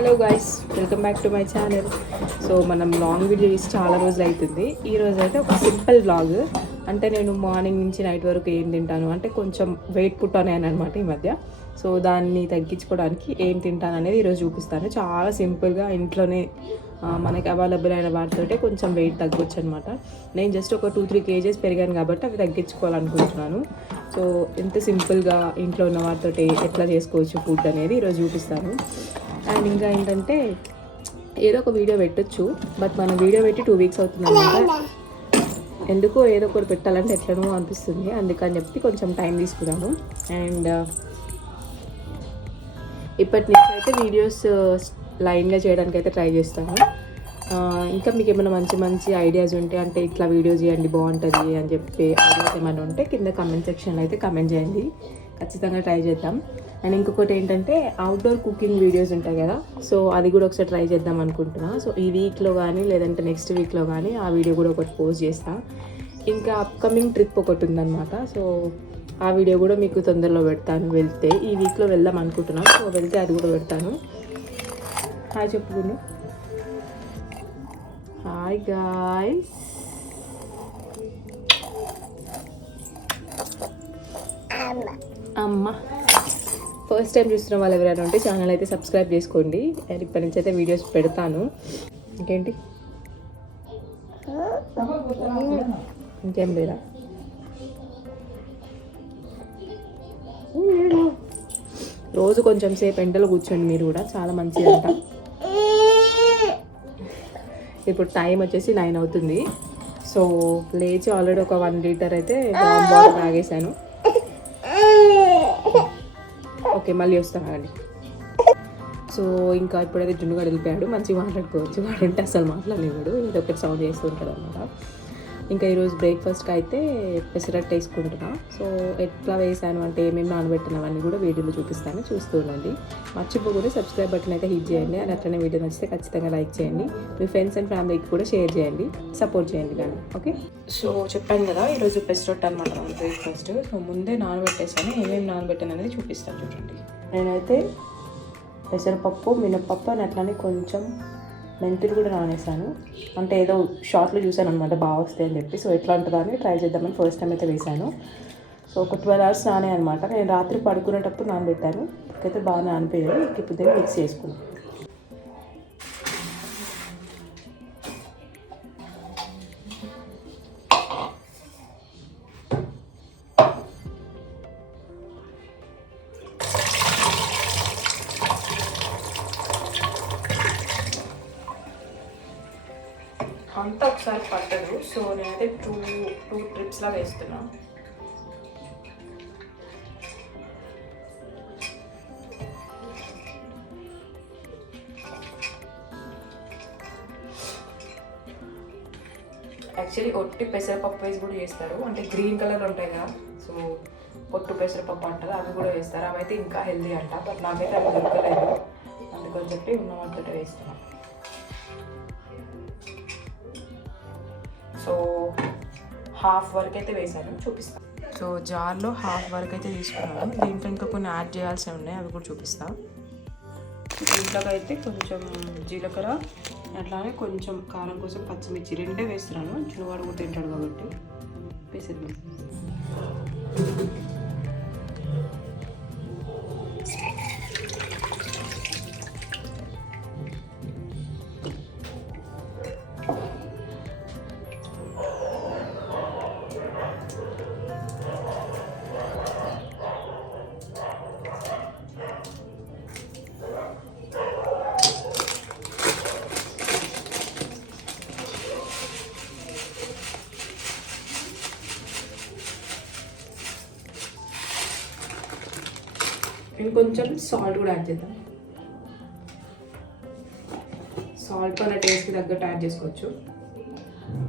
Hello guys, welcome back to my channel. So మనం long video తీసి చాలా రోజులు అవుతుంది. ఈ రోజు అయితే ఒక సింపుల్ వ్లాగ్. అంటే నేను మార్నింగ్ నుంచి నైట్ వరకు ఏం తింటాను అంటే కొంచెం వెయిట్ పుట్ అయ్యాను అనమాట ఈ మధ్య. సో దాన్ని తగ్గించుకోవడానికి ఏం తింటాను అనేది ఈరోజు చూపిస్తాను. చాలా సింపుల్గా ఇంట్లోనే మనకి అవైలబుల్ అయిన వాటితోటే కొంచెం వెయిట్ తగ్గొచ్చు అనమాట. నేను జస్ట్ ఒక 2-3 kgs పెరిగాను కాబట్టి అవి తగ్గించుకోవాలనుకుంటున్నాను. సో ఎంత సింపుల్గా ఇంట్లో ఉన్న వాటితో ఎట్లా చేసుకోవచ్చు ఫుడ్ అనేది ఈరోజు చూపిస్తాను. అండ్ ఇంకా ఏంటంటే ఏదో ఒక వీడియో పెట్టచ్చు, బట్ మనం వీడియో పెట్టి 2 weeks అవుతుంది అనమాట. ఎందుకో ఏదో ఒకటి పెట్టాలంటే ఎట్లనో అనిపిస్తుంది, అందుకని చెప్పి కొంచెం టైం తీసుకున్నాను. అండ్ ఇప్పటి నుంచి అయితే వీడియోస్ లైన్గా చేయడానికి అయితే ట్రై చేస్తాను. ఇంకా మీకు ఏమైనా మంచి మంచి ఐడియాస్ ఉంటే, అంటే ఇట్లా వీడియో చేయండి బాగుంటుంది అని చెప్పి ఐడియాస్ ఏమైనా ఉంటే కింద కమెంట్ సెక్షన్లో అయితే కమెంట్ చేయండి, ఖచ్చితంగా ట్రై చేద్దాం. అండ్ ఇంకొకటి ఏంటంటే అవుట్డోర్ కుకింగ్ వీడియోస్ ఉంటాయి కదా, సో అది కూడా ఒకసారి ట్రై చేద్దాం అనుకుంటున్నా. సో ఈ వీక్లో కానీ లేదంటే నెక్స్ట్ వీక్లో కానీ ఆ వీడియో కూడా ఒకటి పోస్ట్ చేస్తా. ఇంకా అప్కమింగ్ ట్రిప్ ఒకటి ఉందన్నమాట, సో ఆ వీడియో కూడా మీకు తొందరలో పెడతాను. వెళ్తే ఈ వీక్లో వెళ్దాం అనుకుంటున్నాను, సో వెళ్తే అది కూడా పెడతాను. హాయ్ చెప్పుకుని. హాయ్ గాయ్స్, అమ్మ ఫస్ట్ టైం చూస్తున్న వాళ్ళు ఎవరైనా ఉంటే ఛానల్ అయితే సబ్స్క్రైబ్ చేసుకోండి. అండ్ ఇప్పటి నుంచి అయితే వీడియోస్ పెడతాను. ఇంకేంటి, ఇంకేం లేదా? రోజు కొంచెం సేపు ఎండలో కూర్చోండి మీరు కూడా, చాలా మంచిదంట. ఇప్పుడు టైం వచ్చేసి 9 అవుతుంది. సో లేచి ఆల్రెడీ ఒక 1 లీటర్ అయితే వాటర్ తాగేశాను. ఓకే, మళ్ళీ వస్తానండి. సో ఇంకా ఇప్పుడైతే జున్నుగా వెళ్ళిపోయాడు, మంచిగా మాట్లాడుకోవచ్చు. వాడంటే అసలు మాట్లాడలేవాడు, ఏదో ఒకటి సౌండ్ చేస్తూ ఉంటాడు అనమాట. ఇంకా ఈరోజు బ్రేక్ఫాస్ట్కి అయితే పెసరట్టు వేసుకుంటున్నా. సో ఎట్లా వేసాను అంటే ఏమేమి నానబెట్టినవన్నీ కూడా వీడియోలో చూపిస్తాను, చూస్తూ ఉండండి. మర్చిపోకుండా సబ్స్క్రైబ్ బటన్ అయితే హిట్ చేయండి. అండ్ అట్లనే వీడియో నచ్చితే ఖచ్చితంగా లైక్ చేయండి. మీ ఫ్రెండ్స్ అండ్ ఫ్యామిలీకి కూడా షేర్ చేయండి, సపోర్ట్ చేయండి కానీ. ఓకే, సో చెప్పాను కదా ఈరోజు పెసరట్టు అనమాట బ్రేక్ఫాస్ట్. సో ముందే నానబెట్టేసాను, ఏమేమి నానబెట్టాను అనేది చూపిస్తాను చూడండి. నేనైతే పెసరపప్పు, మినప్పప్పు అని అట్లానే కొంచెం మెంతులు కూడా నానేసాను. అంటే ఏదో షార్ట్లో చూసాను అనమాట, బాగా వస్తాయి అని చెప్పి. సో ఎట్లా ఉంటుందో అని ట్రై చేద్దామని ఫస్ట్ టైం అయితే వేసాను. సో ఒక 12 hours నానే అనమాట. నేను రాత్రి పడుకునేటప్పుడు నానబెట్టాను, ఇప్పుడైతే బాగా నానిపోయాను. ఇప్పుడు మిక్స్ చేసుకున్నాను. అంతా ఒకసారి పట్టదు, సో నేనైతే టూ ట్రిప్స్లా వేస్తున్నా. యాక్చువల్లీ ఒట్టి పెసరపప్పు వేసి కూడా చేస్తారు, అంటే గ్రీన్ కలర్ ఉంటాయి కదా, సో పొట్టు పెసరపప్పు అంటారు, అవి కూడా వేస్తారు. అవి అయితే ఇంకా హెల్దీ అంట, బట్ నాకైతే అవి దొరకలేదు, అందుకని చెప్పి ఉన్న వాటితో వేస్తున్నాను. సో హాఫ్ వరకు అయితే వేసాను, చూపిస్తాను. సో జార్లో హాఫ్ వరకు అయితే తీసుకున్నాను. దీంట్లో ఇంకా కొన్ని యాడ్ చేయాల్సి ఉన్నాయి, అవి కూడా చూపిస్తాను. దీంట్లోకి అయితే కొంచెం జీలకర్ర, అట్లానే కొంచెం కారం కోసం పచ్చిమిర్చి రెండే వేస్తున్నాను. చిన్నవాడు కూడా తింటాడు కాబట్టి వేసేద్దాం. ఇంకొంచెం సాల్ట్ కూడా యాడ్ చేద్దాం. సాల్ట్ మన టేస్ట్కి తగ్గట్టు యాడ్ చేసుకోవచ్చు,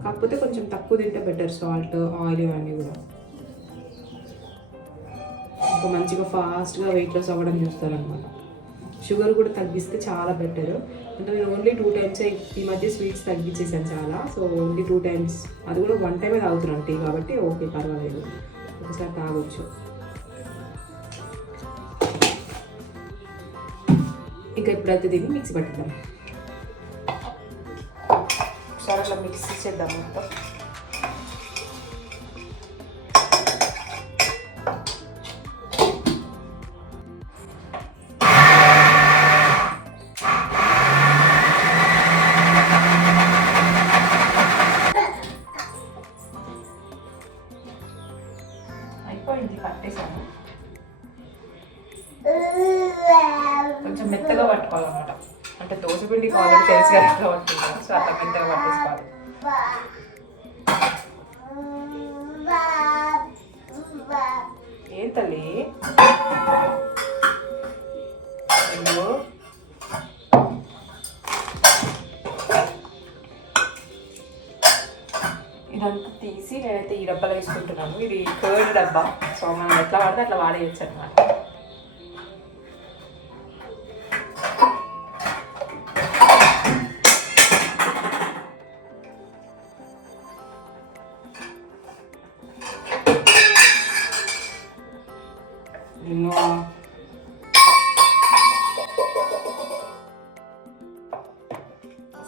కాకపోతే కొంచెం తక్కువ తింటే బెటర్. సాల్ట్, ఆయిల్ ఇవన్నీ కూడా ఇంకా మంచిగా ఫాస్ట్గా వెయిట్ లాస్ అవ్వడం చూస్తారనమాట. షుగర్ కూడా తగ్గిస్తే చాలా బెటర్. అంటే నేను ఓన్లీ 2 times ఈ మధ్య స్వీట్స్ తగ్గించేసాను చాలా. సో ఓన్లీ 2 times, అది కూడా 1 time తాగుతున్నాను టీ కాబట్టి ఓకే, పర్వాలేదు, ఒకసారి తాగొచ్చు. ఇంకా ఇప్పుడైతే దీన్ని మిక్సీ పట్టిద్దాం. ఒకసారి అట్లా మిక్సీ చేద్దాం మొత్తం. అయిపోయింది, పట్టేసాను. కొంచెం మెత్తగా పట్టుకోవాలన్నమాట. అంటే దోశపిండికి ఆల్రెడీ తెలిసి ఎట్లా పట్టుకుంటాం, సో అట్లా మెత్తగా పట్టేసుకోవాలి. ఏం తల్లి ఇదంతా తీసి నేనైతే ఈ డబ్బాలో వేసుకుంటున్నాను. ఇది కర్డ్ డబ్బా, సో మనం ఎట్లా వాడితే అట్లా వాడేయచ్చు అనమాట.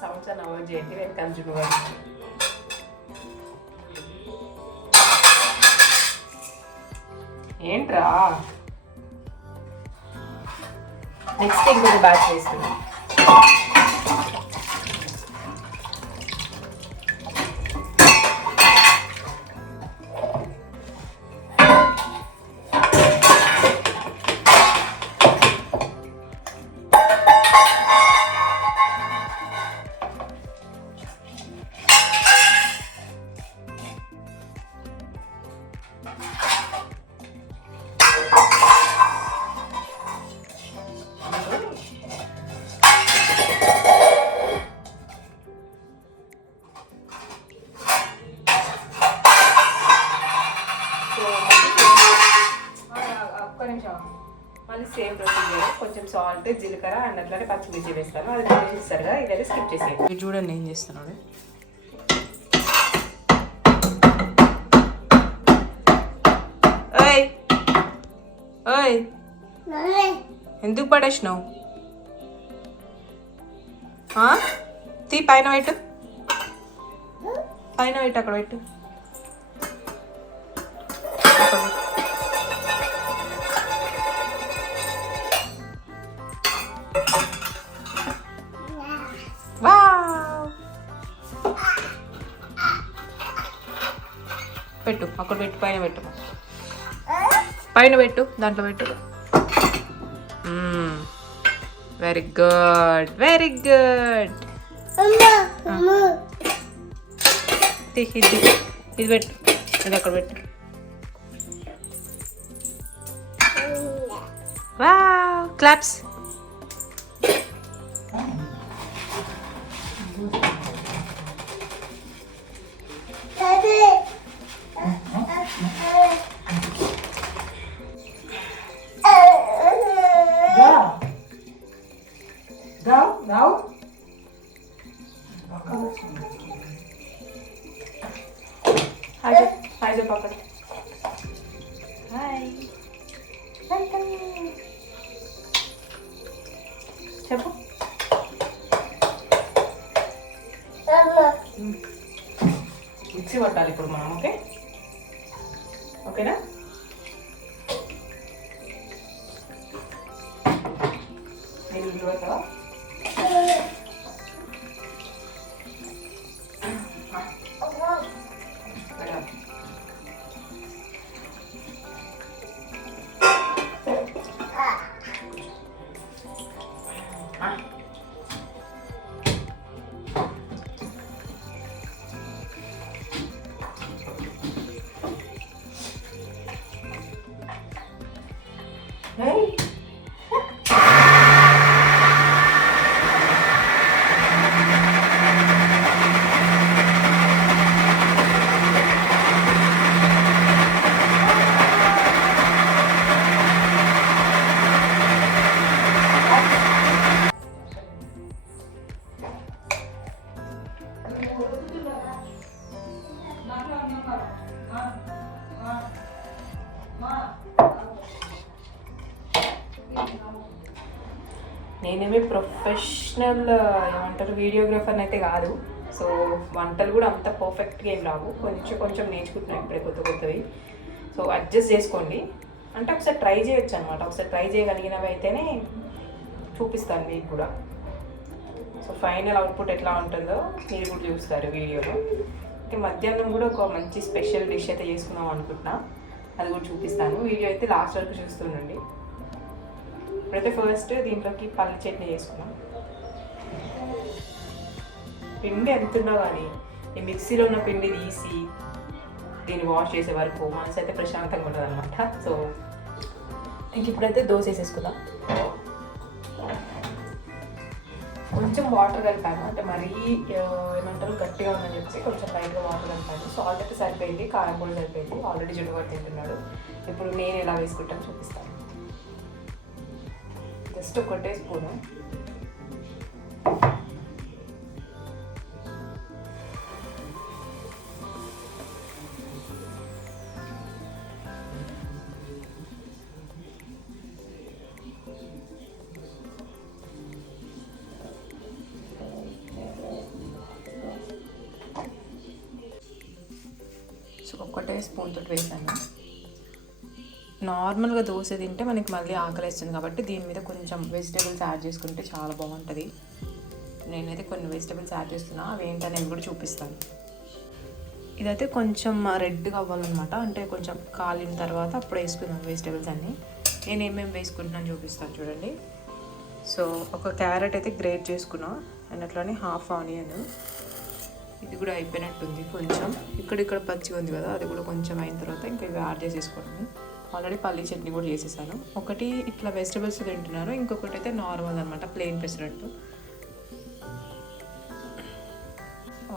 సౌండ్స్ అని అవాయిడ్ చేయండి, నేను కన్జ్యూమ్ అవ్వాలి. ఏంట్రా నెక్స్ట్ ఇంకొక బ్యాచ్ వేస్తున్నాం. మళ్ళీ సేమ్ ప్రొసీజర్, కొంచెం సాల్ట్, జీలకర్ర అండ్ అట్లానే పచ్చిమిర్చి వేస్తాను. అది చేస్తారు కదా, ఇదైతే స్కిప్ చేసేది. ఇది చూడండి ఏం చేస్తున్నాడు. ఓయ్ ఓయ్ ఎందుకు పడేసినావు? తీ పైన పెట్టు, పైన పెట్టు, అక్కడ పెట్టు. పెట్టు, అక్కడ పెట్టు, పైన పెట్టు, పైన పెట్టు, దాంట్లో పెట్టు. Very good, very good. ఇది పెట్టు, ఇది అక్కడ పెట్టు. Wow, claps. హాయ్ చెప్పు అక్కడ. హాయ్ చెప్పు. మిక్సీ పట్టాలి ఇప్పుడు మనం. ఓకే, ఓకేనా? నేను ఇంట్లో పెడతావా? Hey. నేనేమి ప్రొఫెషనల్ ఏమంటారు వీడియోగ్రాఫర్ అయితే కాదు. సో వంటలు కూడా అంత పర్ఫెక్ట్గా ఏం రావు, కొంచెం కొంచెం నేర్చుకుంటున్నాను ఇప్పుడే కొత్తవి. సో అడ్జస్ట్ చేసుకోండి, అంటే ఒకసారి ట్రై చేయొచ్చు అనమాట. ఒకసారి ట్రై చేయగలిగినవి అయితేనే చూపిస్తాను మీకు కూడా. సో ఫైనల్ అవుట్పుట్ ఎట్లా ఉంటుందో మీరు కూడా చూస్తారు వీడియోలో. అంటే మధ్యాహ్నం కూడా ఒక మంచి స్పెషల్ డిష్ అయితే చేసుకుందాం అనుకుంటున్నా, అది కూడా చూపిస్తాను. వీడియో అయితే లాస్ట్ వరకు చూస్తుండండి. ఇప్పుడైతే ఫస్ట్ దీంట్లోకి పల్లి చట్నీ చేసుకున్నాం. పిండి ఎంత ఉన్నా కానీ ఈ మిక్సీలో ఉన్న పిండి తీసి దీన్ని వాష్ చేసే వరకు మనసు అయితే ప్రశాంతంగా ఉంటుంది అనమాట. సో ఇంక ఇప్పుడైతే దోశ వేసేసుకుందాం. కొంచెం వాటర్ కలిపాను, అంటే మరీ ఏమంటారు గట్టిగా ఉందని చెప్పి కొంచెం లైట్గా వాటర్ కలిపాను. సాల్ట్ అయితే సరిపోయింది, కారం కూడా సరిపోయింది. ఆల్రెడీ జుట్టు కూడా తింటున్నాడు. ఇప్పుడు నేను ఎలా వేసుకుంటాను చూపిస్తాను. జస్ట్ ఒకటే స్పూను. ఒక్కటే స్పూన్ తోటి వేసాను. నార్మల్గా దోశ తింటే మనకి మళ్ళీ ఆకలి వేస్తుంది కాబట్టి దీని మీద కొంచెం వెజిటేబుల్స్ యాడ్ చేసుకుంటే చాలా బాగుంటుంది. నేనైతే కొన్ని వెజిటేబుల్స్ యాడ్ చేస్తున్నా, అవి ఏంటనేవి కూడా చూపిస్తాను. ఇదైతే కొంచెం రెడ్గా అవ్వాలన్నమాట, అంటే కొంచెం కాలిన తర్వాత అప్పుడు వేసుకుందాం వెజిటేబుల్స్ అన్నీ. నేను ఏమేమి వేసుకుంటున్నాను చూపిస్తాను చూడండి. సో ఒక క్యారెట్ అయితే గ్రేట్ చేసుకున్నా, అండ్ అట్లానే హాఫ్ ఆనియన్, ఇది కూడా అయిపోయినట్టుంది. కొంచెం ఇక్కడ పచ్చిగా ఉంది కదా, అది కూడా కొంచెం అయిన తర్వాత ఇంకా ఇవి యాడ్ చేసేసుకోండి. ఆల్రెడీ పల్లీ చట్నీ కూడా చేసేసాను. ఒకటి ఇట్లా వెజిటబుల్స్ తింటున్నారు, ఇంకొకటి అయితే నార్మల్ అనమాట, ప్లెయిన్ పెసరట్టు.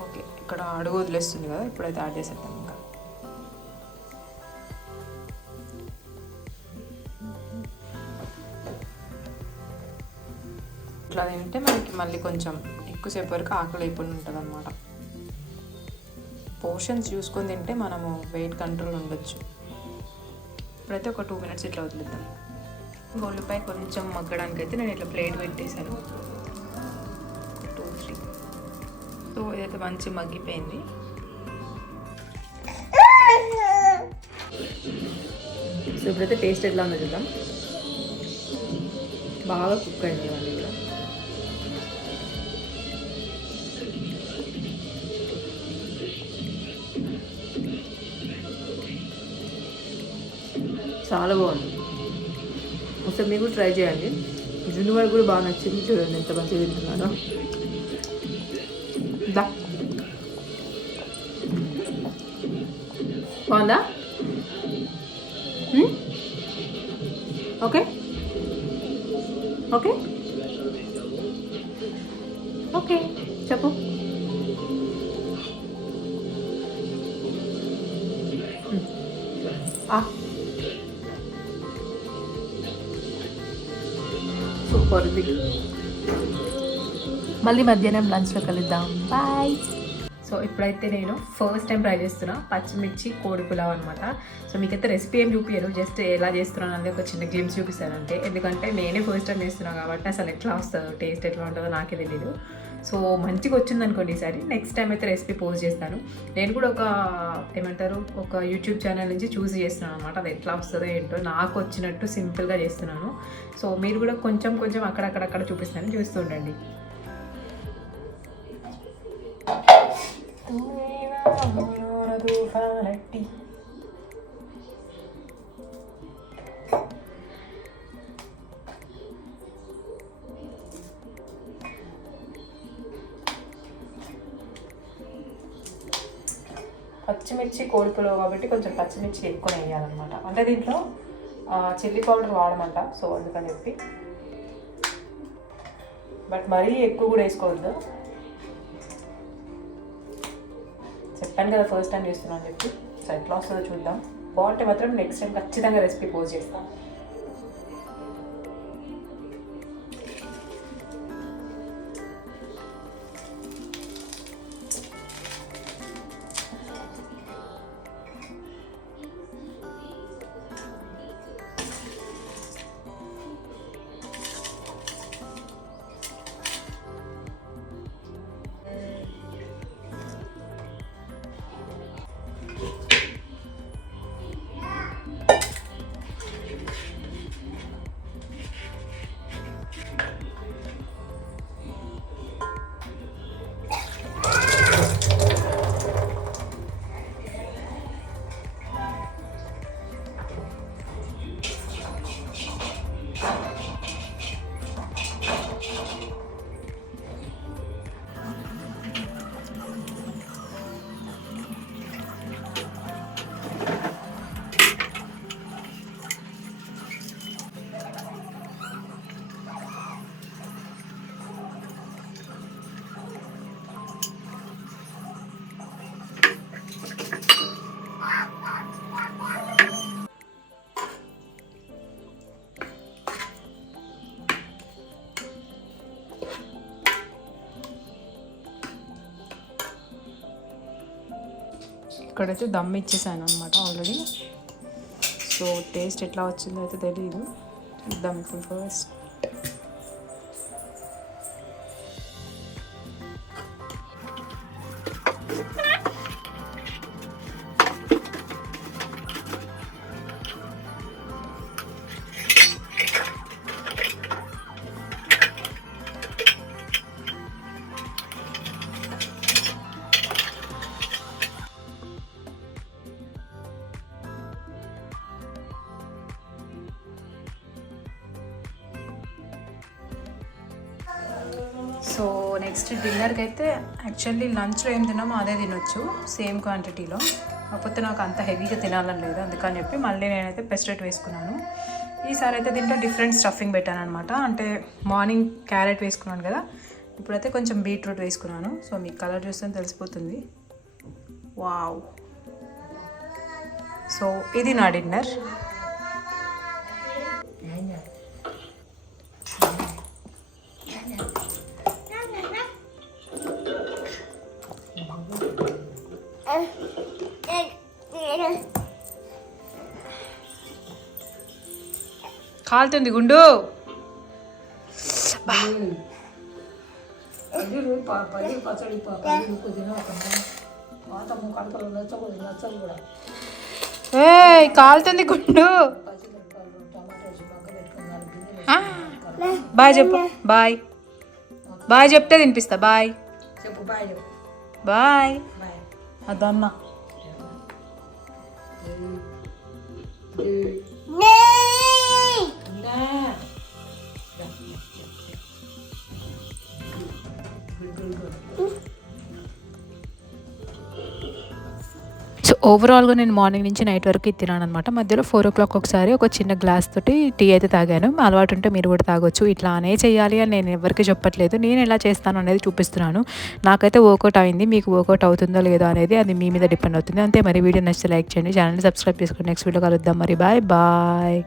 ఓకే, ఇక్కడ అడుగు వదిలేస్తుంది కదా, ఇప్పుడైతే యాడ్ చేసేద్దాం. ఇంకా ఇట్లా తింటే మనకి మళ్ళీ కొంచెం ఎక్కువసేపు వరకు ఆకలి అయిపోయి ఉంటుంది అనమాట. పోర్షన్స్ చూసుకొని తింటే మనము వెయిట్ కంట్రోల్ ఉండొచ్చు. ఇప్పుడైతే ఒక 2 minutes ఇట్లా వదిలేద్దాం. గోల్లుపై కొంచెం మగ్గడానికి అయితే నేను ఇట్లా ప్లేట్ పెట్టేశాను. 2, 3. సో ఇదైతే మంచి మగ్గిపోయింది. సో ఇప్పుడైతే టేస్ట్ ఎట్లా ఉందో చూద్దాం. బాగా కుక్ అయింది ఇవన్నీ కూడా. చాలా బాగుంది. ఒకసారి మీరు కూడా ట్రై చేయండి. జున్ను వాడు కూడా బాగా నచ్చింది. చూడండి ఎంత మంచిగా తింటున్నారో. బాగుందా? ఓకే ఓకే ఓకే చెప్పు. సూపర్ ఉంది. మళ్ళీ మధ్యాహ్నం లంచ్లో కలుద్దాం. బాయ్. సో ఇప్పుడైతే నేను ఫస్ట్ టైం ట్రై చేస్తున్నా పచ్చిమిర్చి కోడి పులావ్ అనమాట. సో మీకైతే రెసిపీ ఏం చూపించారు, జస్ట్ ఎలా చేస్తున్నాను అనేది ఒక చిన్న గ్లిమ్స్ చూపిస్తాను అంతే. ఎందుకంటే నేనే ఫస్ట్ టైం చేస్తున్నాను కాబట్టి అసలు ఎట్లా వస్తుందో, టేస్ట్ ఎట్లా ఉంటుందో నాకే తెలియదు. సో మంచిగా వచ్చింది అనుకోండి ఈసారి. నెక్స్ట్ టైం అయితే రెసిపీ పోస్ట్ చేస్తాను. నేను కూడా ఒక యూట్యూబ్ ఛానల్ నుంచి చూసి చేస్తున్నాను అనమాట. అది ఎట్లా వస్తుందో ఏంటో నాకు వచ్చినట్టు సింపుల్గా చేస్తున్నాను. సో మీరు కూడా కొంచెం కొంచెం అక్కడక్కడ చూపిస్తాను, చూస్తూ ఉండండి. పచ్చిమిర్చి కోడిపులో కాబట్టి కొంచెం పచ్చిమిర్చి ఎక్కువ వేయాలన్నమాట. అంటే దీంట్లో చిల్లీ పౌడర్ వాడమంట, సో అందుకని చెప్పి. బట్ మరీ ఎక్కువ కూడా వేసుకోవద్దు. చెప్పాను కదా ఫస్ట్ టైం చేస్తున్నాను అని చెప్పి. సో ఎట్లా వస్తుందో చూద్దాం. బాగుంటే మాత్రం నెక్స్ట్ టైం ఖచ్చితంగా రెసిపీ పోస్ట్ చేస్తాను. ఇక్కడైతే దమ్ ఇచ్చేసాను అనమాట ఆల్రెడీ. సో టేస్ట్ ఎట్లా వచ్చిందో అయితే తెలియదు, చూద్దాం ఇప్పుడు ఫస్ట్. సో నెక్స్ట్ డిన్నర్కి అయితే యాక్చువల్లీ లంచ్లో ఏం తిన్నామో అదే తినొచ్చు సేమ్ క్వాంటిటీలో, కాకపోతే నాకు అంత హెవీగా తినాలని లేదు, అందుకని చెప్పి మళ్ళీ నేనైతే పెస్టెట్ వేసుకున్నాను. ఈసారి అయితే దీంట్లో డిఫరెంట్ స్టఫింగ్ పెట్టాను అనమాట. అంటే మార్నింగ్ క్యారెట్ వేసుకున్నాను కదా, ఇప్పుడైతే కొంచెం బీట్రూట్ వేసుకున్నాను. సో మీకు కలర్ చూస్తే తెలిసిపోతుంది. వావ్. సో ఇది నా డిన్నర్. కాలుతుంది గుండు. ఏ కాలుతుంది గుండు. బాయ్ చెప్పు. బాయ్ బాయ్ చెప్తే తినిపిస్తా. Bye bye. అదన్నా సో ఓవరాల్గా నేను మార్నింగ్ నుంచి నైట్ వరకు తిన్నాను అనమాట. మధ్యలో 4 o'clock ఒకసారి ఒక చిన్న గ్లాస్ తోటి టీ అయితే తాగాను. అలవాటు ఉంటే మీరు కూడా తాగొచ్చు. ఇట్లానే చేయాలి అని నేను ఎవరికి చెప్పట్లేదు, నేను ఎలా చేస్తాను అనేది చూపిస్తున్నాను. నాకైతే వర్కౌట్ అయింది, మీకు వర్కౌట్ అవుతుందో లేదో అనేది అది మీ మీద డిపెండ్ అవుతుంది. అంతే. మరి వీడియో నచ్చితే లైక్ చేయండి, ఛానల్ని సబ్స్క్రైబ్ చేసుకోండి. నెక్స్ట్ వీడియో కలుద్దాం. మరి బాయ్ బాయ్.